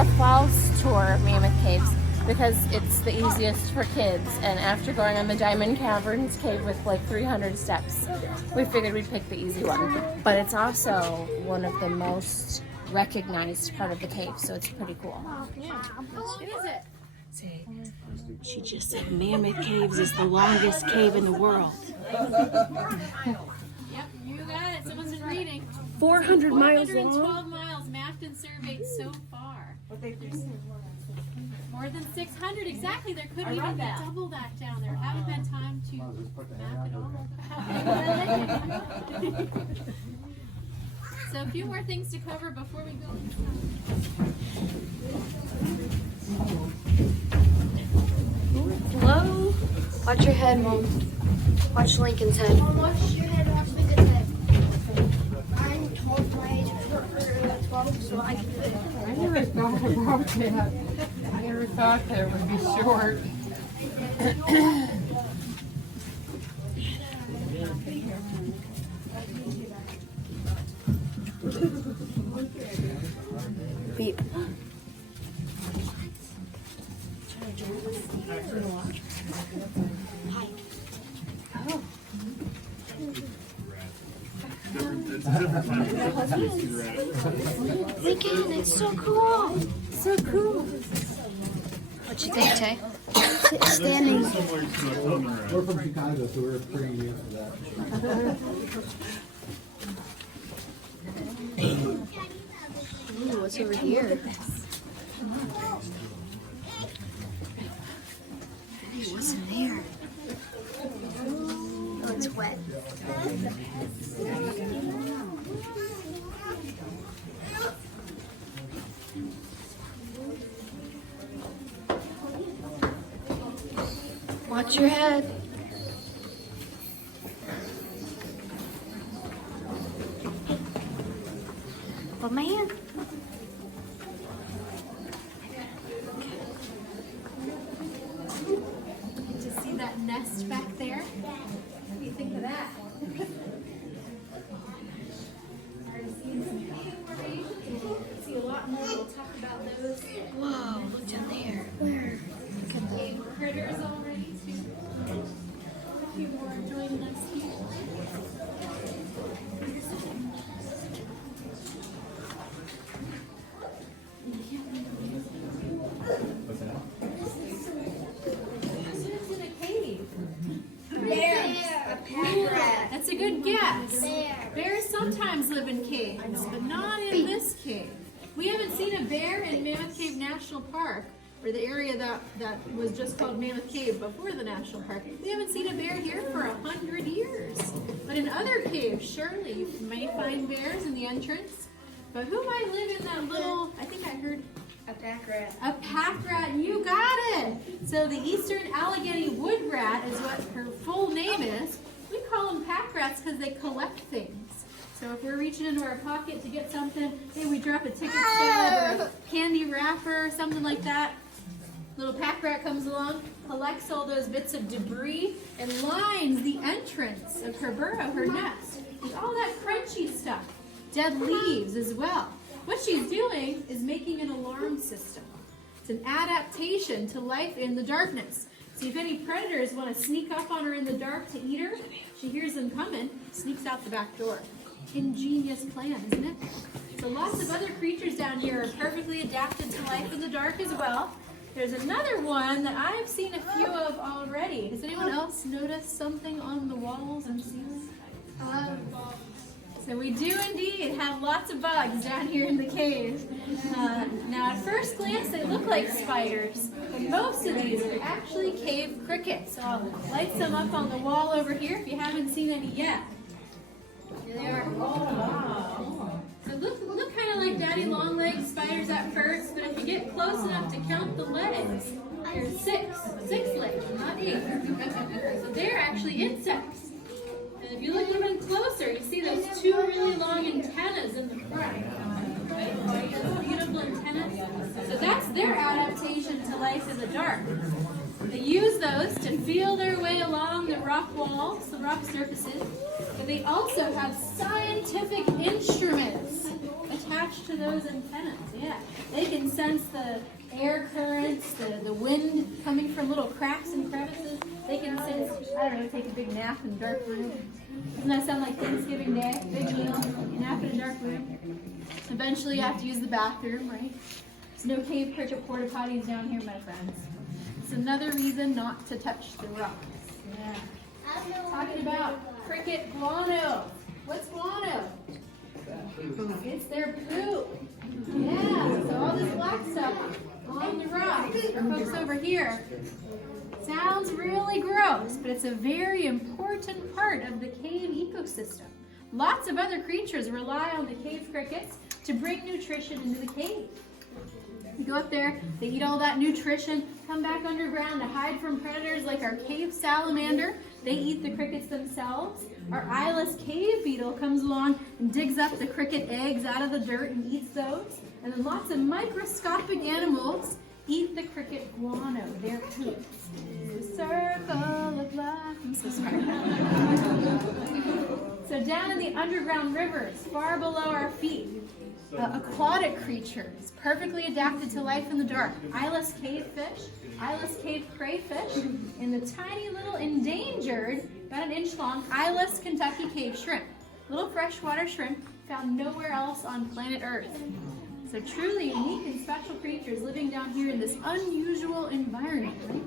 a falls tour of Mammoth Caves because it's the easiest for kids. And after going on the Diamond Caverns cave with like 300 steps, we figured we'd pick the easy one. But it's also one of the most recognized part of the cave, so it's pretty cool. Yeah. What is it? Say, she just said Mammoth Caves is the longest cave in the world. Yep, you got it. Someone's been reading. 400 miles 412 long? miles mapped and surveyed so far. More than 600, exactly. There could even be double that down there. Haven't had time to map it all. So a few more things to cover before we go inside. Hello? Watch your head, Mom. Watch Lincoln's head. Mom, watch your head, watch Lincoln's head. I'm told my age is 12, so I can do it. I never thought about that. I never thought that it would be short. Beep. Lincoln, it's so cool. So cool. What you think, Tay? Standing. We're from Chicago, so we're pretty used to that. Ooh, what's over here? Hey, what's in there? Oh, it's wet. Watch your head. But man. To see that nest back there? What do you think of that? See a lot more. We'll talk about those. Whoa, look down there. Where? Look at the Cave critters already too. A few more joining us here. What's in a cave? Bear. A pack rat. That's a good guess. Bear. Bears sometimes live in caves, but not in this cave. We haven't seen a bear in Mammoth Cave National Park, or the area that was just called Mammoth Cave before the national park. We haven't seen a bear here for 100 years. But in other caves, surely you may find bears in the entrance. But who might live in that little, I think I heard A pack rat. a pack rat. You got it. So the eastern Allegheny wood rat is what her full name is. We call them pack rats because they collect things. So if we're reaching into our pocket to get something, hey, we drop a ticket stub or a candy wrapper or something like that. Little pack rat comes along, collects all those bits of debris, and lines the entrance of her burrow, her nest, with all that crunchy stuff. Dead leaves as well. What she's doing is making an alarm system. It's an adaptation to life in the darkness. So if any predators want to sneak up on her in the dark to eat her, she hears them coming, sneaks out the back door. Ingenious plan, isn't it? So lots of other creatures down here are perfectly adapted to life in the dark as well. There's another one that I've seen a few of already. Does anyone else notice something on the walls and ceiling? So we do indeed have lots of bugs down here in the cave. Now at first glance they look like spiders, but most of these are actually cave crickets. So I'll light some up on the wall over here if you haven't seen any yet. Here they are. Oh, wow. So look kind of like daddy long legs spiders at first, but if you get close enough to count the legs, there's six legs, not 8. So they're actually insects. And if you look even closer, you see those 2 really long antennas in the front. Those beautiful antennas. So that's their adaptation to life in the dark. They use those to feel their way along the rock walls, the rock surfaces, but they also have scientific instruments attached to those antennas. Yeah, they can sense the air currents, the wind coming from little cracks and crevices. They can sense, I don't know, take a big nap in a dark room. Doesn't that sound like Thanksgiving Day? Big meal, nap in a dark room. Eventually you have to use the bathroom, right? There's no cave cricket porta potties down here, my friends. It's another reason not to touch the rocks. Yeah. Talking about cricket guano. What's guano? It's their poop. Yeah, so all this black stuff along the rocks, for folks over here, sounds really gross, but it's a very important part of the cave ecosystem. Lots of other creatures rely on the cave crickets to bring nutrition into the cave. You go up there, they eat all that nutrition, come back underground to hide from predators like our cave salamander. They eat the crickets themselves. Our eyeless cave beetle comes along and digs up the cricket eggs out of the dirt and eats those. And then lots of microscopic animals eat the cricket guano, their poop. The circle of life. I'm so sorry. So down in the underground rivers, far below our feet, aquatic creatures, perfectly adapted to life in the dark. Eyeless cave fish, eyeless cave crayfish, and the tiny little endangered, about an inch long, eyeless Kentucky cave shrimp. Little freshwater shrimp found nowhere else on planet Earth. So truly unique and special creatures living down here in this unusual environment, right?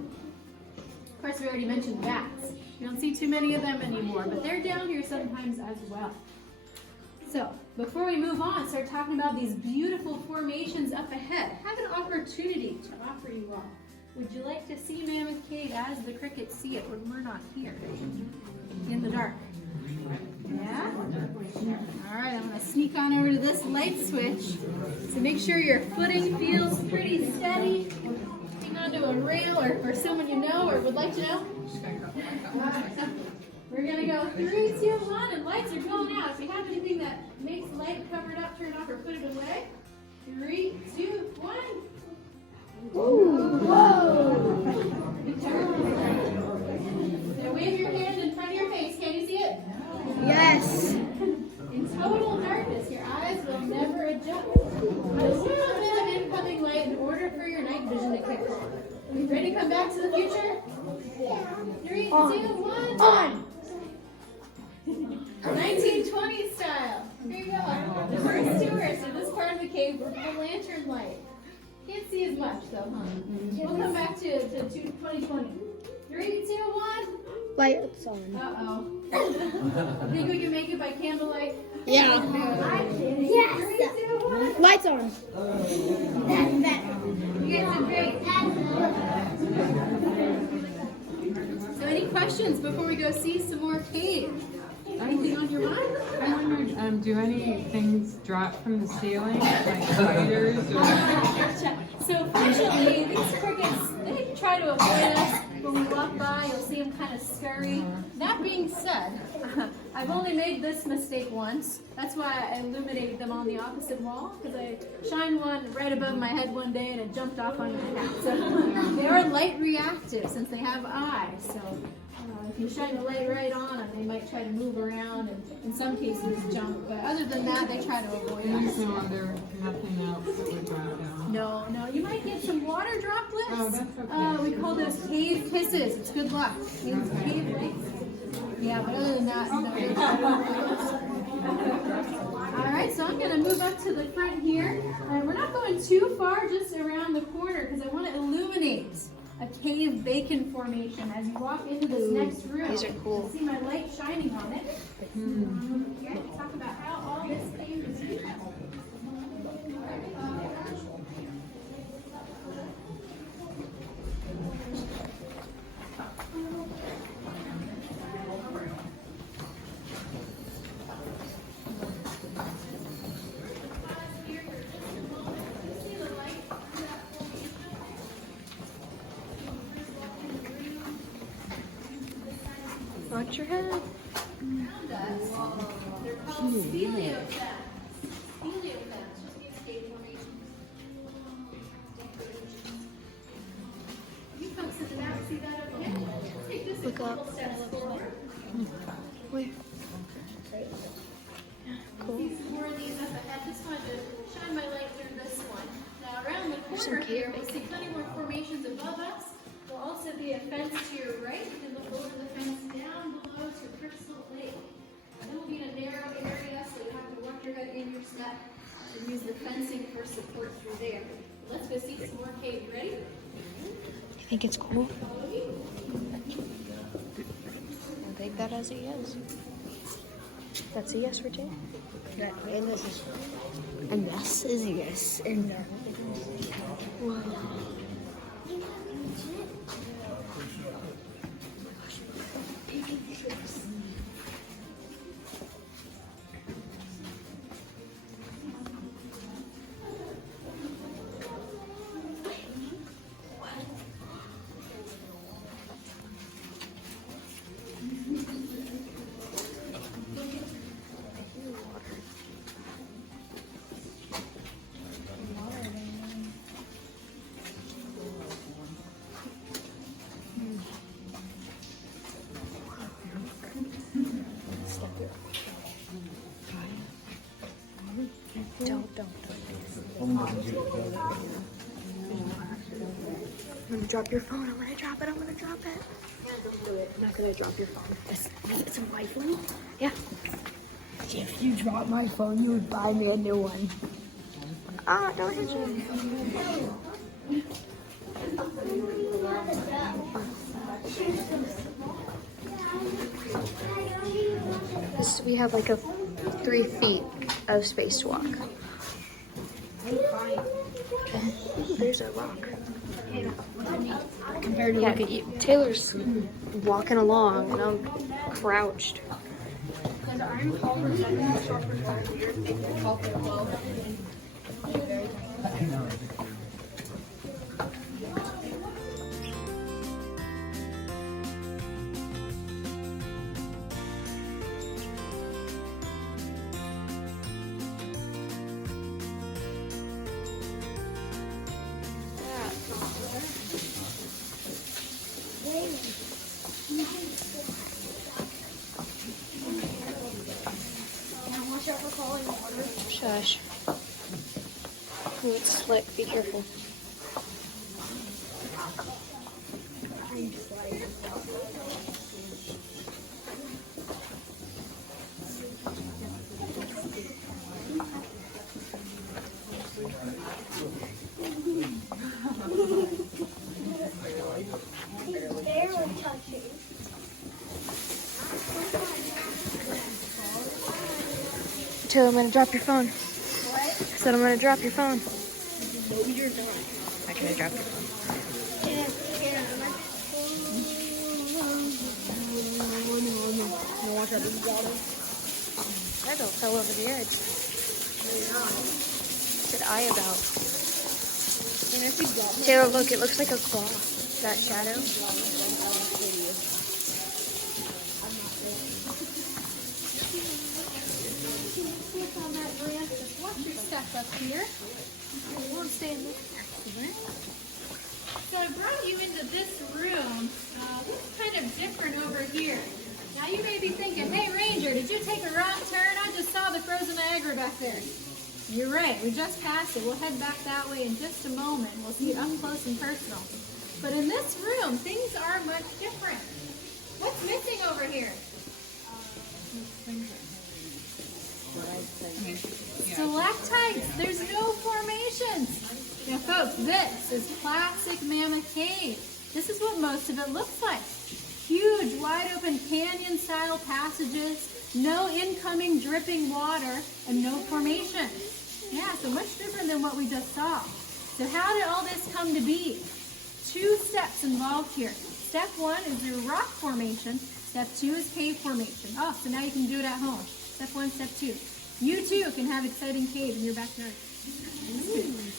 Of course, we already mentioned bats. You don't see too many of them anymore, but they're down here sometimes as well. So, before we move on, start talking about these beautiful formations up ahead. I have an opportunity to offer you all. Would you like to see Mammoth Cave as the crickets see it when we're not here in the dark? Yeah? All right, I'm going to sneak on over to this light switch. So make sure your footing feels pretty steady. Hang onto a rail or for someone you know or would like to know. We're going to go 3, 2, 1, and lights are going out. If you have anything that makes light covered up, turn it off or put it away. 3, 2, 1. Ooh, whoa! So wave your hand in front of your face. Can you see it? Yes. In total darkness, your eyes will never adjust. A little bit of incoming light in order for your night vision to kick on. Ready to come back to the future? 3, 2, 1. On! 1920s style. Here you go. The first tourists in this part of the cave were the lantern light. Can't see as much though, huh? We'll come back to 2020. 3, 2, 1. Lights on. Uh-oh. Think we can make it by candlelight? Yeah. Yes. 3, 2, 1. Lights on. That's better. You guys did great. So any questions before we go see some more cave? Anything on your mind? I wondered, do any things drop from the ceiling, like spiders or? So fortunately, these crickets, they try to avoid us. When we walk by, you'll see them kind of scurry. That being said, I've only made this mistake once. That's why I illuminated them on the opposite wall, because I shined one right above my head one day and it jumped off onto my hat. So they are light reactive since they have eyes. So if you shine the light right on them, they might try to move around and in some cases jump. But other than that, they try to avoid us. So there's nothing else that would drop down? No, you might get some water droplets. Oh, that's okay. We call those cave kisses. It's good luck. Cave lights. Yeah, but other than that, no. All right, so I'm going to move up to the front here. We're not going too far, just around the corner, because I want to illuminate a cave bacon formation as you walk into this next room. These are cool. See my light shining on it. Here, talk about how all this cave is used. Watch your head. They're called speleothems. Speleothems, just means cave formations. You come sit down. Look up. Where? Cool. More of these up ahead. Just wanted to shine my light through this one. Now around the corner here, we'll see plenty more formations above us. There'll also be a fence to your right. You can look over the fence down below to Crystal Lake. It will be in a narrow area, so you have to watch your head and your step and use the fencing for support through there. Let's go see some more cave. Ready? You think it's cool? I'll take that as a yes. That's a yes for Jay. And this is And this is a yes. And wow. Don't. I'm gonna drop your phone. I'm gonna drop it. I'm not gonna drop your phone. It's my phone? Yeah. if you drop my phone, you would buy me a new one. Don't hit you. We have like a 3 feet of space to walk. There's a rock. Compared to Yeah, look at you. Taylor's walking along and I'm crouched. And I'm taller than you, shorter than you're big and taller as well. Shush. Ooh, it's slick. Be careful. Taylor, I'm gonna drop your phone. What? I said I'm gonna drop your phone. No, you're not. I'm gonna drop your phone. Watch out, this is water. I don't fell over the edge. What's an eye about? And if you drop it, Taylor, look, it looks like a claw. That shadow. On that branch, just watch your step up here. It won't stay in this accident. So I brought you into this room. This is kind of different over here. Now you may be thinking, hey Ranger, did you take a wrong turn? I just saw the frozen Niagara back there. You're right, we just passed it. We'll head back that way in just a moment. We'll see it up close and personal. But in this room, things are much different. What's missing over here? Stalactites. There's no formations. Now, folks, this is classic Mammoth Cave. This is what most of it looks like. Huge, wide open canyon-style passages, no incoming dripping water, and no formation. Yeah, so much different than what we just saw. So how did all this come to be? 2 steps involved here. Step 1 is your rock formation. Step 2 is cave formation. Oh, so now you can do it at home. Step 1, step 2. You too can have exciting cave in your backyard.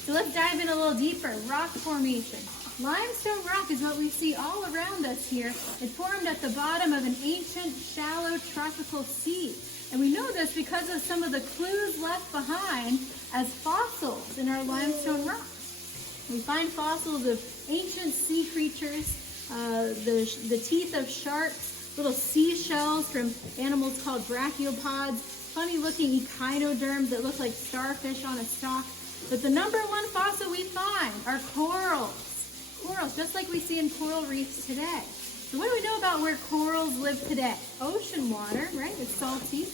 So let's dive in a little deeper. Rock formation. Limestone rock is what we see all around us here. It formed at the bottom of an ancient, shallow tropical sea. And we know this because of some of the clues left behind as fossils in our limestone rocks. We find fossils of ancient sea creatures, the teeth of sharks, little seashells from animals called brachiopods, funny looking echinoderms that look like starfish on a stalk. But the number one fossil we find are corals. Corals, just like we see in coral reefs today. So what do we know about where corals live today? Ocean water, right? It's salty.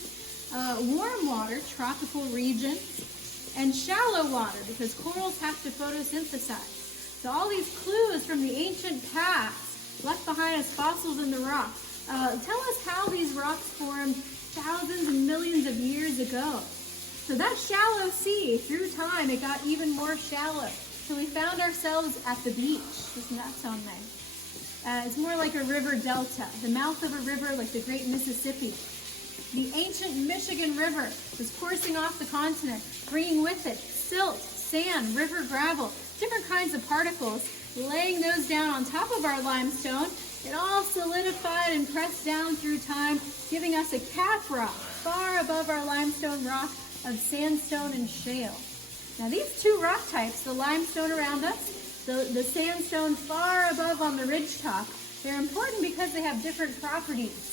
Warm water, tropical regions, and shallow water because corals have to photosynthesize. So all these clues from the ancient past left behind as fossils in the rock tell us how these rocks formed thousands and millions of years ago. So that shallow sea, through time, it got even more shallow. So we found ourselves at the beach. Doesn't that sound nice? It's more like a river delta, the mouth of a river like the Great Mississippi. The ancient Michigan River was coursing off the continent, bringing with it silt, sand, river gravel, different kinds of particles, laying those down on top of our limestone. It all solidified and pressed down through time, giving us a cap rock far above our limestone rock of sandstone and shale. Now these two rock types, the limestone around us, the sandstone far above on the ridge top, they're important because they have different properties.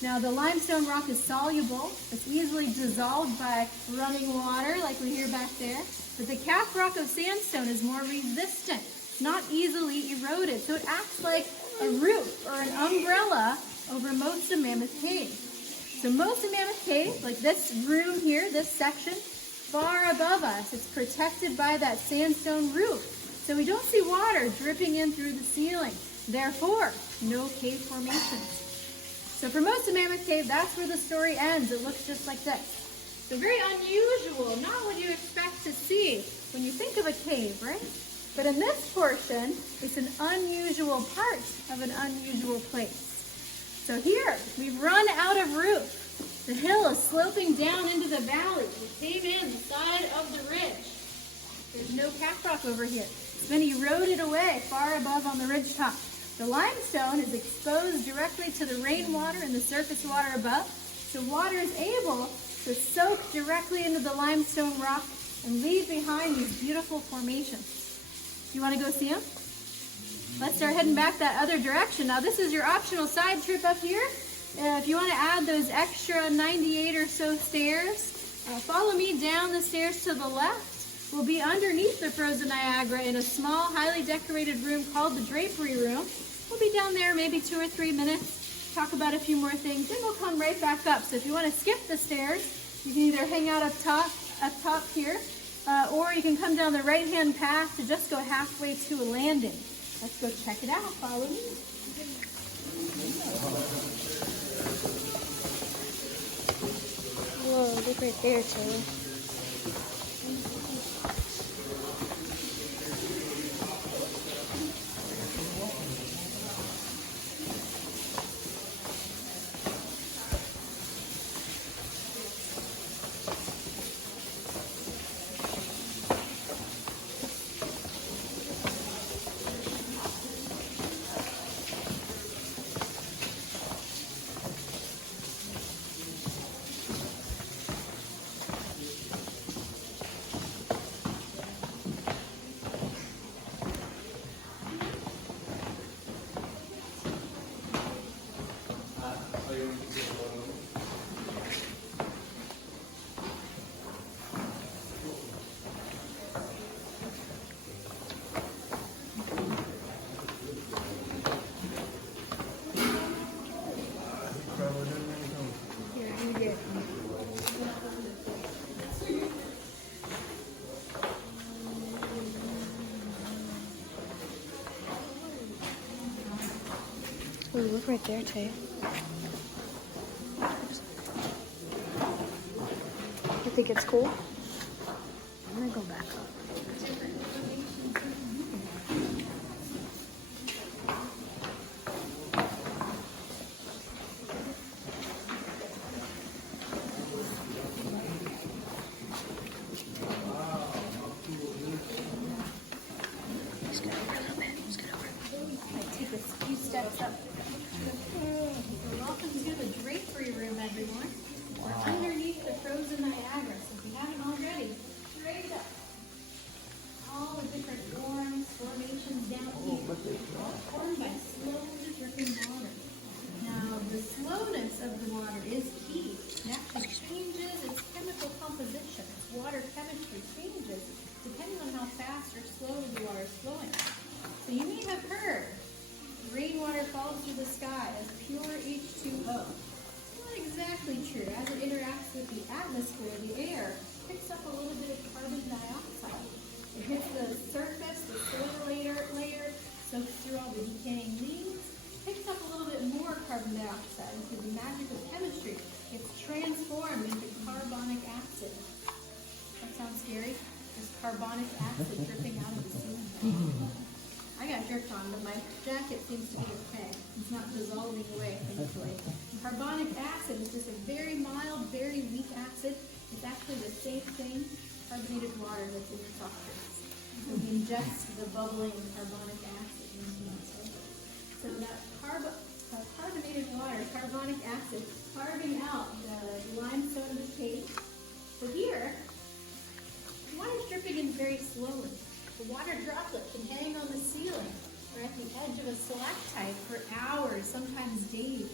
Now the limestone rock is soluble, it's easily dissolved by running water like we hear back there, but the cap rock of sandstone is more resistant, not easily eroded, so it acts like a roof or an umbrella over most of Mammoth Cave. So most of Mammoth Cave, like this room here, this section, far above us, it's protected by that sandstone roof. So we don't see water dripping in through the ceiling. Therefore, no cave formations. So for most of Mammoth Cave, that's where the story ends. It looks just like this. So very unusual, not what you expect to see when you think of a cave, right? But in this portion, it's an unusual part of an unusual place. So here, we've run out of roof. The hill is sloping down into the valley. We came in the side of the ridge. There's no cap rock over here. It's been eroded away far above on the ridge top. The limestone is exposed directly to the rainwater and the surface water above, so water is able to soak directly into the limestone rock and leave behind these beautiful formations. You want to go see them? Let's start heading back that other direction. Now this is your optional side trip up here. If you want to add those extra 98 or so stairs, follow me down the stairs to the left. We'll be underneath the frozen Niagara in a small, highly decorated room called the Drapery Room. We'll be down there maybe 2 or 3 minutes, talk about a few more things, then we'll come right back up. So if you want to skip the stairs, you can either hang out up top here, or you can come down the right-hand path to just go halfway to a landing. Let's go check it out. Follow me. Whoa, look right there, Taylor. Ooh, look right there, Tay. You think it's cool? I'm gonna go back up. Let's get over a little bit. Let's get over. Might take a few steps up. Welcome to the Drapery Room, everyone. We're underneath the frozen Niagara, so if you haven't already, straight up. exactly true. As it interacts with the atmosphere, the air picks up a little bit of carbon dioxide. It hits the surface, the soil layer, soaks through all the decaying leaves, picks up a little bit more carbon dioxide, and through the magic of chemistry, it's transformed into carbonic acid. That sounds scary. There's carbonic acid dripping out of the ceiling. I got dripped on, but my jacket seems to be okay. It's not dissolving away, thankfully. Carbonic acid is just a very mild, very weak acid. It's actually the same thing, carbonated water that's in your soft drinks. So we ingest the bubbling carbonic acid into our soda. So that carbonated water, carbonic acid, carving out the limestone of the cave. So here, the water's dripping in very slowly. The water droplet can hang on the ceiling or at the edge of a stalactite for hours, sometimes days.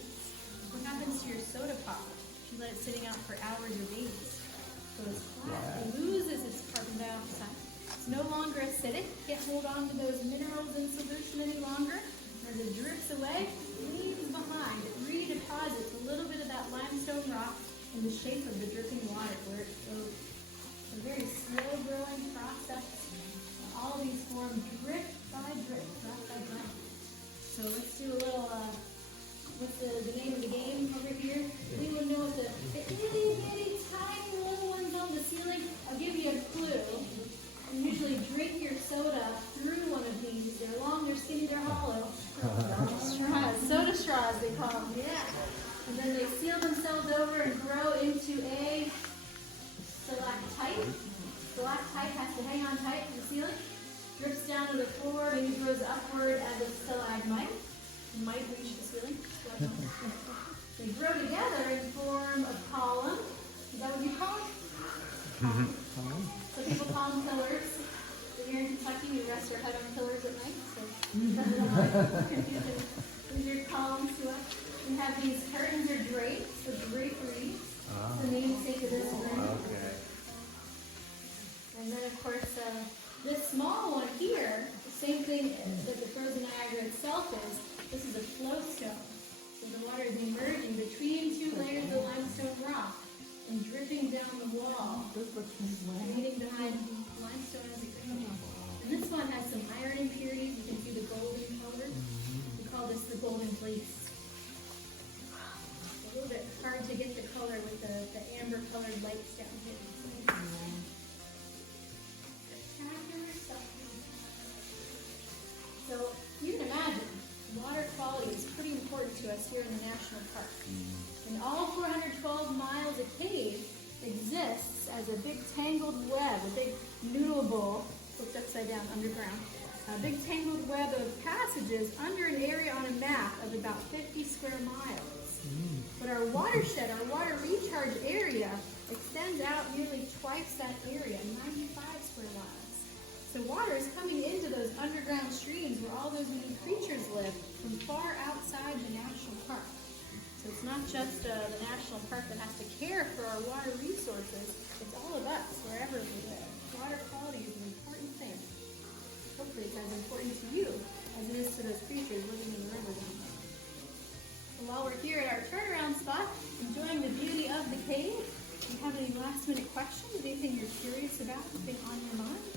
What happens to your soda pop if you let it sitting out for hours or days? So it's flat. It loses its carbon dioxide. It's no longer acidic. Can't hold on to those minerals in solution any longer. As it drips away, it leaves behind. It redeposits a little bit of that limestone rock in the shape of the dripping water where it flows. It's a very slow-growing process. All these form drip by drip, drop by drop. So let's do a little, what's the name of the game over here? Anyone know what the itty bitty tiny little ones on the ceiling? I'll give you a clue. You usually drink your soda through one of these. They're long, they're skinny, they're hollow. Straws, soda straws they call them, yeah. And then they seal themselves over and grow into a stalactite. Stalactite has to hang on tight to the ceiling, drips down to the floor, maybe grows upward as a stalagmite. It might reach the ceiling. They grow together and form a column. Is that what you call it? So people call them pillars. So here in Kentucky, we rest our head on pillars at night. So these are columns to us. We have these curtains or drapes, the draperies. The namesake of this room. And then, of course, this small one here, the same thing that the frozen Niagara itself is, this is a flow stone. So the water is emerging between two layers of limestone rock and dripping down the wall, leaving behind limestone as it goes. And this one has some iron impurities. You can see the golden color. We call this the golden fleece. It's a little bit hard to get the color with the amber colored lights down here. So you can imagine, water quality is pretty important to us here in the national park. And all 412 miles of cave exists as a big tangled web, a big noodle bowl, flipped upside down underground, a big tangled web of passages under an area on a map of about 50 square miles. But our watershed, our water recharge area, extends out nearly twice that area, 95 square miles. So water is coming into those underground streams where all those little creatures live from far outside the national park. So it's not just the national park that has to care for our water resources, it's all of us, wherever we live. Water quality is an important thing. Hopefully it's as important to you as it is to those creatures living in the rivers. So while we're here at our turnaround spot, enjoying the beauty of the cave, do you have any last minute questions? Anything you're curious about? Anything on your mind?